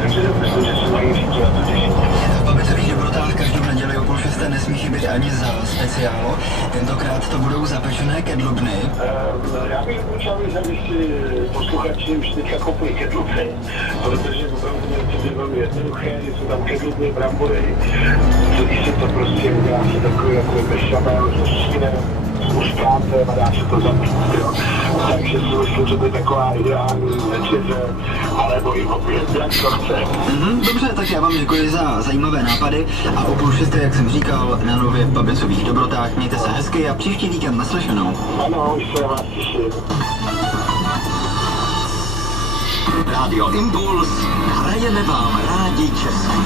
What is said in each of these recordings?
Takže myslím, že se mají říct, na to těšit. V Babicových dobrotách každou neděli o 5:30 nesmí chybět ani za speciál. Tentokrát to budou zapečené kedlubny. Já bych doporučil, aby si posluchači už teďka koupili kedlubny, protože opravdu je velmi jednoduché, jsou tam kedlubny, brambory, celý se to prostě udělá se takový jako bešamel, se šínem, uspráte a dá se to zapít, jo. Takže si myslím, že to je taková ideální večeře, alebo i oběd, jak to chce. Dobře, tak já vám děkuji za zajímavé nápady a o 5:30, jak jsem říkal, na Nově v Babicových dobrotách. Mějte se hezky a příští víkend naslyšenou. Ano, už se vás těším. Rádio Impuls, hrajeme vám rádi česky.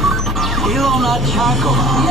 Ilona Čáková.